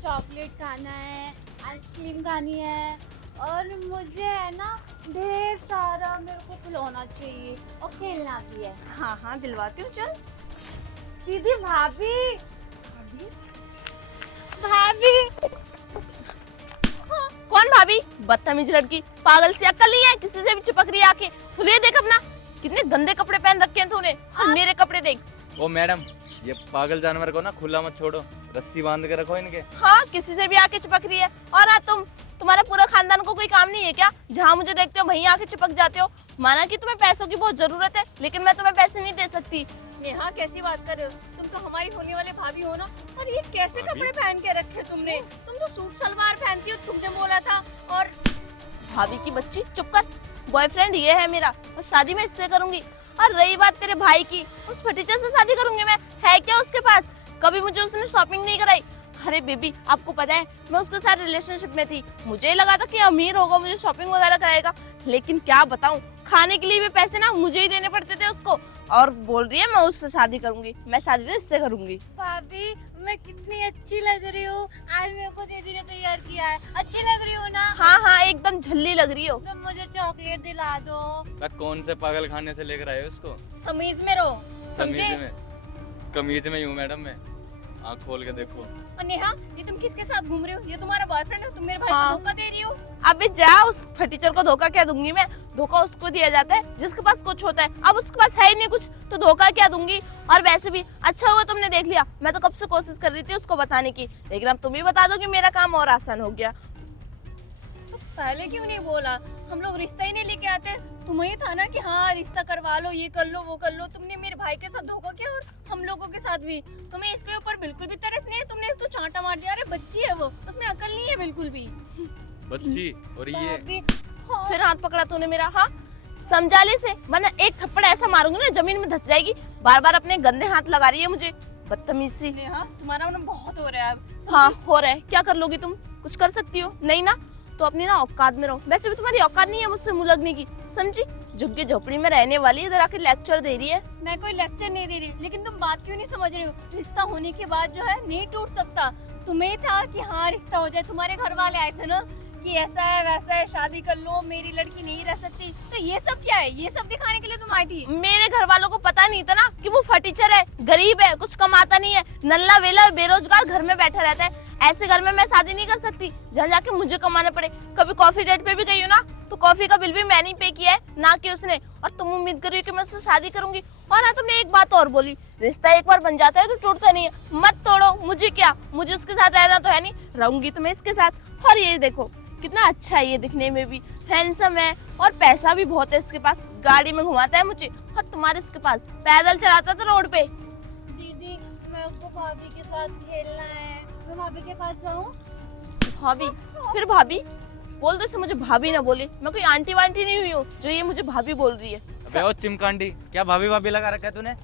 Chocolate खाना है, ice cream खानी है और मुझे है ना ढेर सारा मेरे को खिलौना चाहिए और खेलना भी है। हाँ हाँ दिलवाती हूँ, चल। दीदी भाभी भाभी कौन भाभी? बदतमीज लड़की, पागल सी अक्ल नहीं है, किसी से भी चिपक रही है आके। तू ये देख अपना, कितने गंदे कपड़े पहन रखे हैं तूने, और मेरे कपड़े देख। ओ मैडम, ये पागल जानवर को ना खुला मत छोड़ो, रस्सी बांध के रखो इनके। हाँ, किसी से भी आके चिपक रही है। और हाँ, तुम्हारा पूरा खानदान को कोई काम नहीं है क्या? जहाँ मुझे देखते हो वहीं आके चिपक जाते हो। माना कि तुम्हें पैसों की बहुत जरूरत है, लेकिन मैं तुम्हें पैसे नहीं दे सकती। नेहा कैसी बात कर रहे हो? तुम तो हमारी होने वाले भाभी हो ना। और ये कैसे कपड़े पहन के रखे तुमने? तुम तो सूट सलवार पहनती हो, तुमने बोला था। और भाभी की बच्ची, चुप कर। बॉयफ्रेंड ये है मेरा, और शादी मैं इससे करूंगी। और रही बात तेरे भाई की, उस फटीचर से शादी करूंगी मैं। है क्या उसके पास? कभी मुझे उसने शॉपिंग नहीं कराई। अरे बेबी, आपको पता है मैं उसके साथ रिलेशनशिप में थी। मुझे ही लगा था कि अमीर होगा, मुझे शॉपिंग वगैरह कराएगा, लेकिन क्या बताऊं, खाने के लिए भी पैसे ना मुझे ही देने पड़ते थे उसको। और बोल रही है मैं उससे शादी करूंगी। मैं शादी तो इससे करूंगी। भाभी मैं कितनी अच्छी लग रही हूँ, आज मेरे को दीदी ने तैयार किया है। अच्छी लग रही हूँ ना? हाँ हाँ, एकदम झल्ली लग रही हो। तो मुझे चॉकलेट दिला दो। कौन से पागल खाने से लेकर आए हो इसको? तमीज में रहो, समझे? कमीज में यूं मैडम मैं, आँख खोल के देखो। और नेहा, ये तुम किसके साथ घूम रही हो? ये तुम्हारा बॉयफ्रेंड है? तुम मेरे भाई हाँ। को धोखा दे रही हो? अबे जा, उस फटीचर को धोखा क्या दूंगी मैं? धोखा उसको दिया जाता है जिसके पास कुछ होता है। अब उसके पास है ही नहीं कुछ, तो धोखा क्या दूंगी? और वैसे भी अच्छा हुआ तुमने देख लिया, मैं तो कब से कोशिश कर रही थी उसको बताने की, लेकिन अब तुम ही बता दो कि मेरा काम और आसान हो गया। तो पहले क्यों नहीं बोला? हम लोग रिश्ता ही नहीं लेके आते। तुम्हें था ना कि हाँ रिश्ता करवा लो, ये कर लो वो कर लो। तुमने मेरे भाई के साथ धोखा किया और हम लोगों के साथ भी। तुम्हें इसके ऊपर बिल्कुल भी तरस नहीं है। तुमने इसको चांटा मार दिया। अरे बच्ची है वो, उसमें अकल नहीं है बिल्कुल भी। बच्ची और ये भाभी फिर हाथ पकड़ा तूने मेरा। हाँ, समझा ले से, वरना एक थप्पड़ ऐसा मारूंगी ना जमीन में धस जाएगी। बार बार अपने गंदे हाथ लगा रही है मुझे, बदतमीज सी। नेहा, तुम्हारा ना बहुत हो रहा है अब। हाँ हो रहा है, क्या कर लोगी तुम? कुछ कर सकती हो? नहीं ना, तो अपनी ना औकात में रहो। वैसे भी तुम्हारी औकात नहीं है मुझसे मुंह लगने की, समझी? झुग्गी झोपड़ी में रहने वाली इधर आके लेक्चर दे रही है। मैं कोई लेक्चर नहीं दे रही, लेकिन तुम बात क्यों नहीं समझ रही हो? रिश्ता होने के बाद जो है नहीं टूट सकता। तुम्हें था कि हाँ रिश्ता हो जाए। तुम्हारे घर वाले आए थे ना कि ऐसा है वैसा है, शादी कर लो, मेरी लड़की नहीं रह सकती। तो ये सब क्या है? ये सब दिखाने के लिए तुम आई थी? मेरे घर वालों को पता नहीं था ना कि वो फटीचर है, गरीब है, कुछ कमाता नहीं है, नल्ला वेला बेरोजगार घर में बैठा रहता है। ऐसे घर में मैं शादी नहीं कर सकती जहाँ जाके मुझे कमाना पड़े। कभी कॉफी डेट पे भी गई हो ना, तो कॉफी का बिल भी मैंने ही पे किया है, ना कि उसने। और तुम उम्मीद कर रही हो कि मैं उससे शादी करूंगी। और हाँ, तुमने एक बात और बोली, रिश्ता एक बार बन जाता है तो टूटता नहीं है। मत तोड़ो, मुझे क्या, मुझे उसके साथ रहना तो है नहीं, रहूंगी तो मैं इसके साथ। और ये देखो कितना अच्छा है, ये दिखने में भी हैंडसम है और पैसा भी बहुत है इसके पास, गाड़ी में घुमाता है मुझे। और तुम्हारे इसके पास पैदल चलाता था रोड पे। दीदी मेरे को भाभी के साथ खेलना है, मैं भाभी के पास जाऊँ? भाभी? फिर भाभी बोल दो इसे, मुझे भाभी ना बोले। मैं कोई आंटी वांटी नहीं हुई हूँ जो ये मुझे भाभी बोल रही है। अबे ओ चिमकांडी, क्या भाभी भाभी लगा रखा है तूने?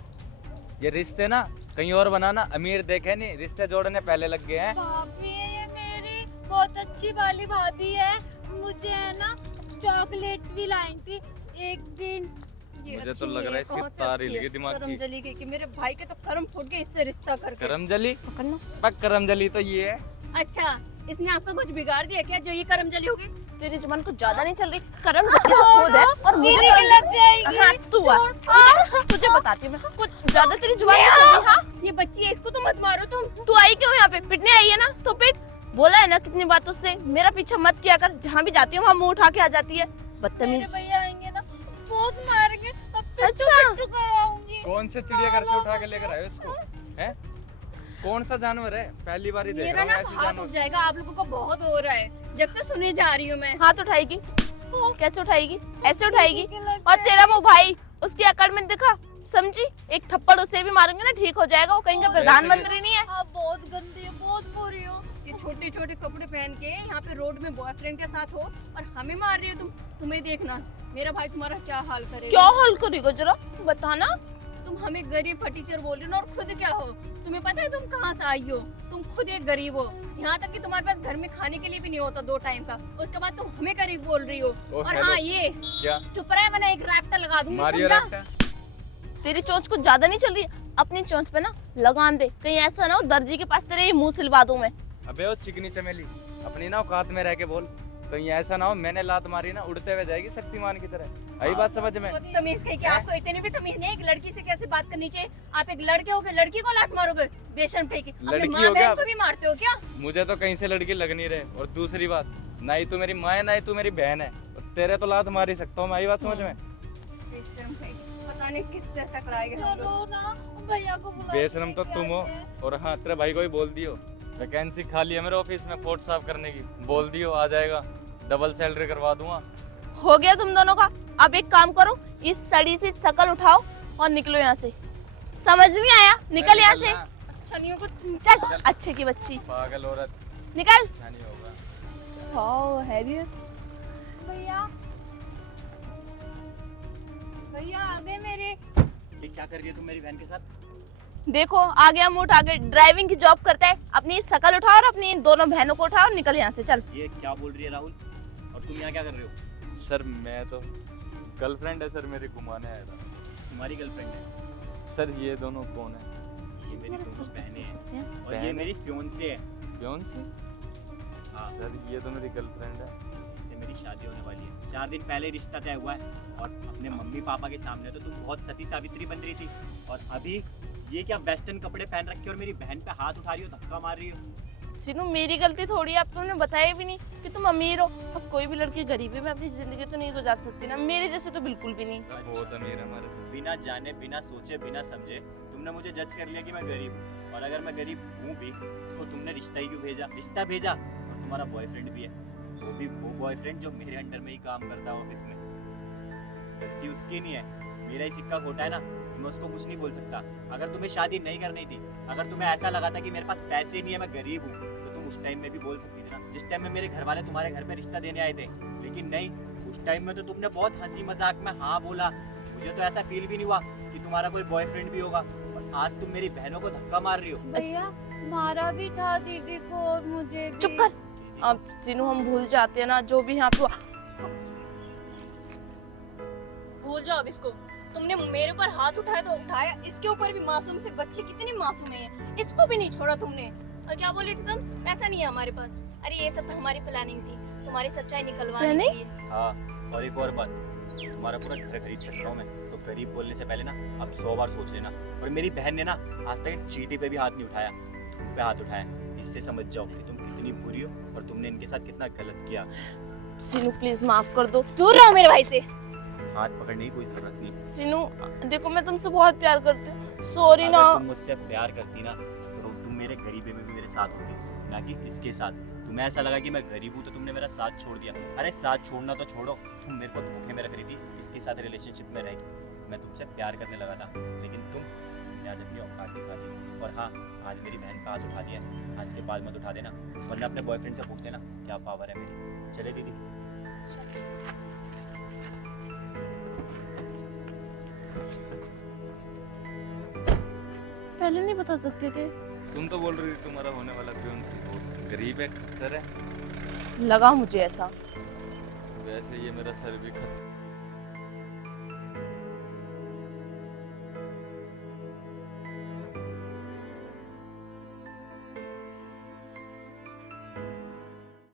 ये रिश्ते ना कहीं और बनाना, अमीर देखे नहीं, रिश्ते जोड़ने पहले लग गए हैं। भाभी ये मेरी बहुत अच्छी वाली भाभी है, मुझे है ना चॉकलेट भी लाई थी एक दिन। ये मुझे अच्छी तो लग नहीं रहा है इसकी बहुत तार अच्छी हिल है। गई दिमाग की। करमजली की कि मेरे भाई के तो कर्म फूट गए इससे रिश्ता करके। करमजली? पकड़ना। पक करमजली तो ये है। अच्छा, इसने आपका कुछ बिगाड़ दिया क्या जो ये करमजली होगी? तेरी जुबान कुछ ज्यादा नहीं चल रही। करम जल्दी तो खुद है और मुझे दीदी की लग जाएगी। हाँ, तू आ, तुझे बताती हूँ मैं, कुछ ज्यादा तेरी जुबान नहीं चल रही। हाँ, ये बच्ची है, इसको तो मत मारो तुम। तू आई क्यों यहाँ पे? पिटने आई है ना तो पिट। बोला है ना कितनी बातों से, मेरा पीछा मत किया कर। जहाँ भी जाती हूँ वहाँ मुंह उठा के आ जाती है, मेरे बदतमीज। भैया आएंगे ना बहुत मारेंगे, अब पिट्टू अच्छा। पिट्टू कराऊंगी। कौन से चिड़ियाघर से उठा के लेकर आए हो इसको? हैं? कौन सा जानवर है? पहली बार ही देख मेरा रहा ना हूँ ऐसी हाथ उठ जानवर। जाएगा। आप लोगों को बहुत हो रहा है जब से सुने जा रही हूँ मैं। हाथ उठाएगी? कैसे उठाएगी? ऐसे उठाएगी। दीदी की लग और तेरा जाएगी। वो भाई, उसकी अकड़ में दिखा, समझी? एक थप्पड़ उसे भी मारूंगी ना, ठीक हो जाएगा। वो कहीं का प्रधानमंत्री नहीं है। आप बहुत गंदी हो, बहुत बुरी हो। ये छोटे छोटे कपड़े पहन के यहाँ पे रोड में बॉयफ्रेंड के साथ हो और हमें मार रही हो तुम। तुम्हें देखना मेरा भाई तुम्हारा क्या हाल करेगा। क्या हल करेगा जरा बताना। तुम हमें गरीब फटीचर बोल रही हो ना, और खुद क्या हो? तुम्हें पता है तुम कहाँ से आई हो? तुम खुद एक गरीब हो। यहाँ तक कि तुम्हारे पास घर में खाने के लिए भी नहीं होता 2 टाइम का, उसके बाद तुम हमें गरीब बोल रही हो। और हेलो। हाँ ये क्या? चुप रहे, मैंने एक रैप्टर लगा दूंगी, मारियो समझा? रैप्टर? तेरी चोंच कुछ ज्यादा नहीं चल रही? अपनी चोंच पे ना लगाम दे, कहीं ऐसा ना हो दर्जी के पास तेरे ये मुंह सिलवा दूं मैं। अबे ओ चिकनी चमेली, अपनी ना औकात में रह के बोल। कहीं ऐसा ना हो मैंने लात मारी ना उड़ते हुए जाएगी शक्तिमान की तरह। आई बात समझ में? तमीज कहीं क्या आपको इतनी भी तमीज नहीं है? एक लड़की से कैसे बात करनी चाहिए? आप एक लड़के हो गए, लड़की को लात मारोगे बेशर्म फेंकी? अपने लड़की माँ हो गया बहन को भी मारते हो क्या? मुझे तो कहीं से लड़की लग नहीं रहे। और दूसरी बात, ना ही तू मेरी माँ है ना ही तू मेरी बहन है। और तेरे तो लात मार ही सकता हूँ मैं। आई बात समझ में? बेशर्म फेंकी, पता नहीं किससे टकराएंगे हम चलो लोग। ना, भैया को बुला बेशरम तो तुम हो। और हाँ, तेरे भाई को भी बोल दियो वैकेंसी खाली है मेरे ऑफिस में पोर्ट साफ करने की। बोल दियो आ जाएगा, डबल सैलरी करवा दूंगा। हो गया तुम दोनों का। अब एक काम करो, इस सड़ी सी शकल उठाओ और निकलो यहाँ से। समझ नहीं आया? निकल यहाँ से। अच्छा नहीं होगा तुम। चल, अच्छे की बच्ची, पागल औरत, निकल। अच्छा नहीं होगा। वाओ हैरियत, भैया, भैया आ गए मेरे। ये क्या कर रही है तुम मेरी बहन के साथ? देखो आ गया मुंह उठा के। ड्राइविंग की जॉब करता है, अपनी शकल उठाओ और अपनी इन दोनों बहनों को उठाओ और निकल यहाँ से। चल। ये क्या बोल रही है राहुल? और तुम यहाँ क्या कर रहे हो? सर मैं तो गर्लफ्रेंड है सर मेरी, घुमाने आया था। तुम्हारी गर्लफ्रेंड है? सर ये दोनों कौन है? ये मेरी दोनों बहनें हैं और बहन ये है? मेरी फियोंसे है। कौन सी? हाँ, सर ये तो मेरी गर्लफ्रेंड है। इससे मेरी शादी होने वाली है। 4 दिन पहले रिश्ता तय हुआ है और अपने मम्मी पापा के सामने तो तुम बहुत सती सावित्री बन रही थी। और अभी ये क्या वेस्टर्न कपड़े पहन रखे और मेरी बहन पे हाथ उठा रही हो, धक्का मार रही हो। सीनू मेरी गलती थोड़ी है, अब तुमने बताया भी नहीं कि तुम अमीर हो। अब कोई भी लड़की गरीबी में अपनी जिंदगी तो नहीं गुजार सकती ना, मेरे जैसे तो बिल्कुल भी नहीं। बहुत अमीर है हमारे साथ। बिना जाने, बिना सोचे, बिना समझे तुमने मुझे जज कर लिया कि मैं गरीब हूँ। और अगर मैं गरीब हूँ भी तो तुमने रिश्ता ही क्यों भेजा? रिश्ता भेजा और तुम्हारा बॉयफ्रेंड भी है, वो भी वो बॉयफ्रेंड जो मेरे अंडर में ही काम करता है ऑफिस में। गलती उसकी नहीं है, मेरा ही सिक्का खोटा है ना, तो मैं उसको कुछ नहीं बोल सकता। अगर तुम्हें शादी नहीं करनी थी, अगर तुम्हें ऐसा लगा था कि मेरे पास पैसे नहीं है, मैं गरीब हूँ, तो तुम उस टाइम में भी बोल सकती थी ना। जिस टाइम में मेरे घर वाले तुम्हारे घर पे रिश्ता देने आए थे। लेकिन नहीं, उस टाइम में तो तुमने बहुत हंसी मजाक में हाँ बोला। मुझे तो ऐसा फील भी नहीं हुआ कि तुम्हारा कोई बॉयफ्रेंड भी होगा। और आज तुम मेरी बहनों को धक्का मार रही हो। भैया मारा भी था दीदी को और मुझे भी। चुप कर। अब सीनू हम भूल जाते हैं ना जो भी यहाँ पे। भूल जाओ अब इसको। तुमने मेरे ऊपर हाथ उठाया तो उठाया, इसके ऊपर भी मासूम से बच्चे कितनी मासूम है, इसको भी नहीं छोड़ा तुमने। और क्या बोली थी तुम? पैसा नहीं है हमारे पास। अरे ये सब तो हमारी प्लानिंग थी, तुम्हारी सच्चाई निकलवाने के लिए। हाँ, और एक और बात, तुम्हारा पूरा घर खरीद सकता हूँ मैं, तो गरीब बोलने से पहले ना अब 100 बार सोच लेना। और मेरी बहन ने ना आज तक एक चीटी पे भी हाथ नहीं उठाया, तुम पे हाथ उठाया। इससे समझ जाओ कि तुम कितनी बुरी हो और तुमने इनके साथ कितना गलत किया। सीनू प्लीज माफ कर दो। दूर रहो मेरे भाई से। हाथ पकड़ने की कोई जरूरत नहीं। सीनू देखो मैं तुमसे बहुत प्यार करती हूँ, सॉरी ना। अगर तुम मुझसे प्यार करती ना तो तुम मेरे गरीबी में भी मेरे साथ होती, ना कि इसके साथ। तुम्हें ऐसा लगा कि मैं गरीब हूँ तो तुमने मेरा साथ छोड़ दिया। अरे साथ छोड़ना तो छोड़ो, तुम मेरे को धोखे में रख रही थी, इसके साथ रिलेशनशिप में रहेगी। मैं तुमसे प्यार करने लगा था, लेकिन तुमने आज अपनी औकात दिखा दी। और हाँ, आज मेरी बहन का हाथ उठा दिया, आज के बाद मत उठा देना, वरना अपने बॉयफ्रेंड से पूछ लेना क्या पावर है मेरी। चले दीदी। पहले नहीं बता सकते थे? तुम तो बोल रही थी तुम्हारा होने वाला फियोंसी बहुत गरीब है, खच्चर है। लगा मुझे ऐसा। वैसे ये मेरा सर भी खच्चर